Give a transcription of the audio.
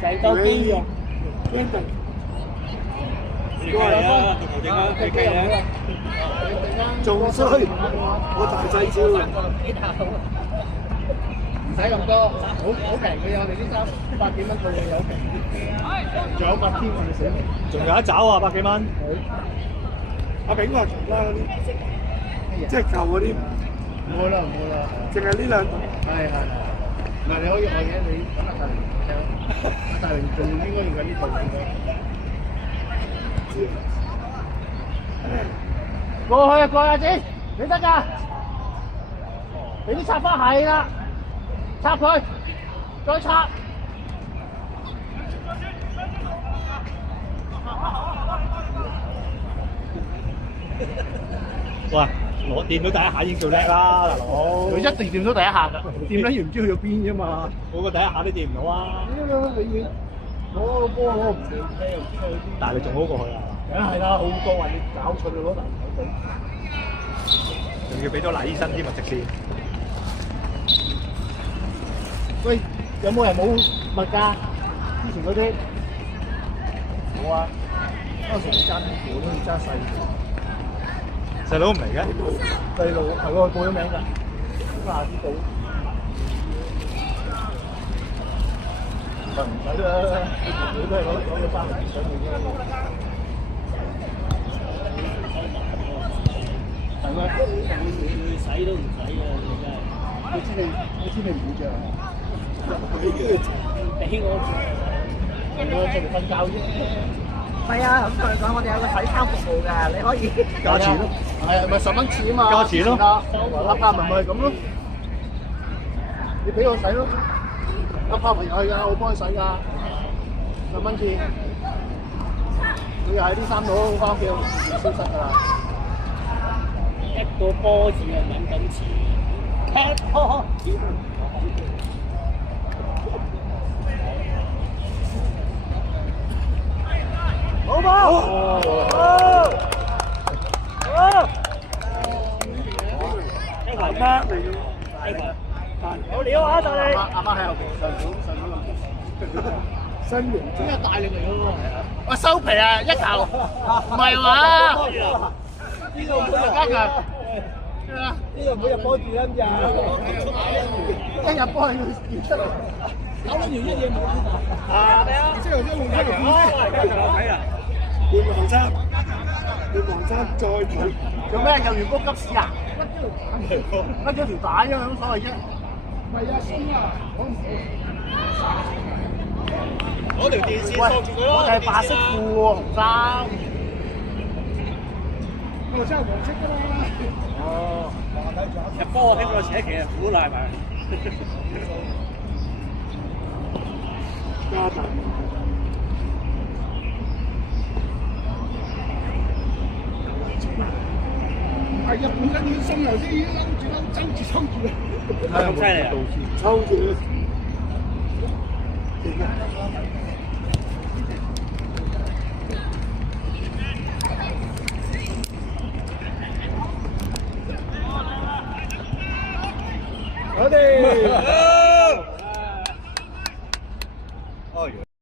成個肌肉。都係啊，同頭頂啊，計計啊！仲衰，我大細超。唔使咁多，好平嘅，我哋啲衫100幾蚊套嘢有平，仲有8天嘅死，仲有一爪啊，100幾蚊。阿炳話其他嗰啲，即係舊嗰啲，唔會啦，淨係呢兩度。係。嗱，你可以外嘅，你等阿大明聽，阿大明仲應該用緊呢套應該。過去阿子，你得㗎，你啲插花係啦，插佢，再插。哇！攞掂到第一下已經叫叻啦，大佬。佢一定掂到第一下㗎，掂得完唔知去咗邊啫嘛。我個第一下都掂唔到啊！你攞個波攞唔掂，但係你仲好過佢啊！梗係啦，好多話你搞錯咗攞籃球仲要俾咗賴醫生添啊！直線。喂，有冇人冇物價？之前嗰啲冇啊，嗰時你爭條都要爭細條。細佬唔嚟嘅？細路係喎，報咗名㗎，下啲到。唔使啦，佢都係攞咗3年上面啫。係咩？你洗都唔洗啊！你真係，你知你唔會着啊？俾我着，我出嚟瞓覺啫。係啊，咁同你講，我哋有個洗衫服務㗎，你可以加錢咯。係啊，咪10蚊次啊嘛。加錢咯。阿柏咪係咁咯。你俾我洗咯。阿柏咪係㗎，我幫佢洗㗎。10蚊次。佢又係啲衫佬翻屋企消失㗎啦。一個波字啊，敏感詞。踢波。好波！呢個乜嚟㗎？好料啊！就你阿媽喺後邊上款新型真係大力嚟㗎喎！我收皮啊！一球唔係話呢度每日加強，呢度每日波住啦咁就一日波係要出嚟。搞撚完一嘢冇啊！咩啊？即係一路睇嚟加強睇啊！換黃衫再睇。做咩？入完波急屎啊？甩咗條帶啫，有乜所謂啫？唔係啊，先啊，攞條電線索住佢咯。我哋係白色褲喎，紅衫。我真係黃色㗎嘛。哦，入波喺個扯旗啊，苦啦係咪？加大。係日本人要送油先，抽住。咁犀利啊！抽住。我哋。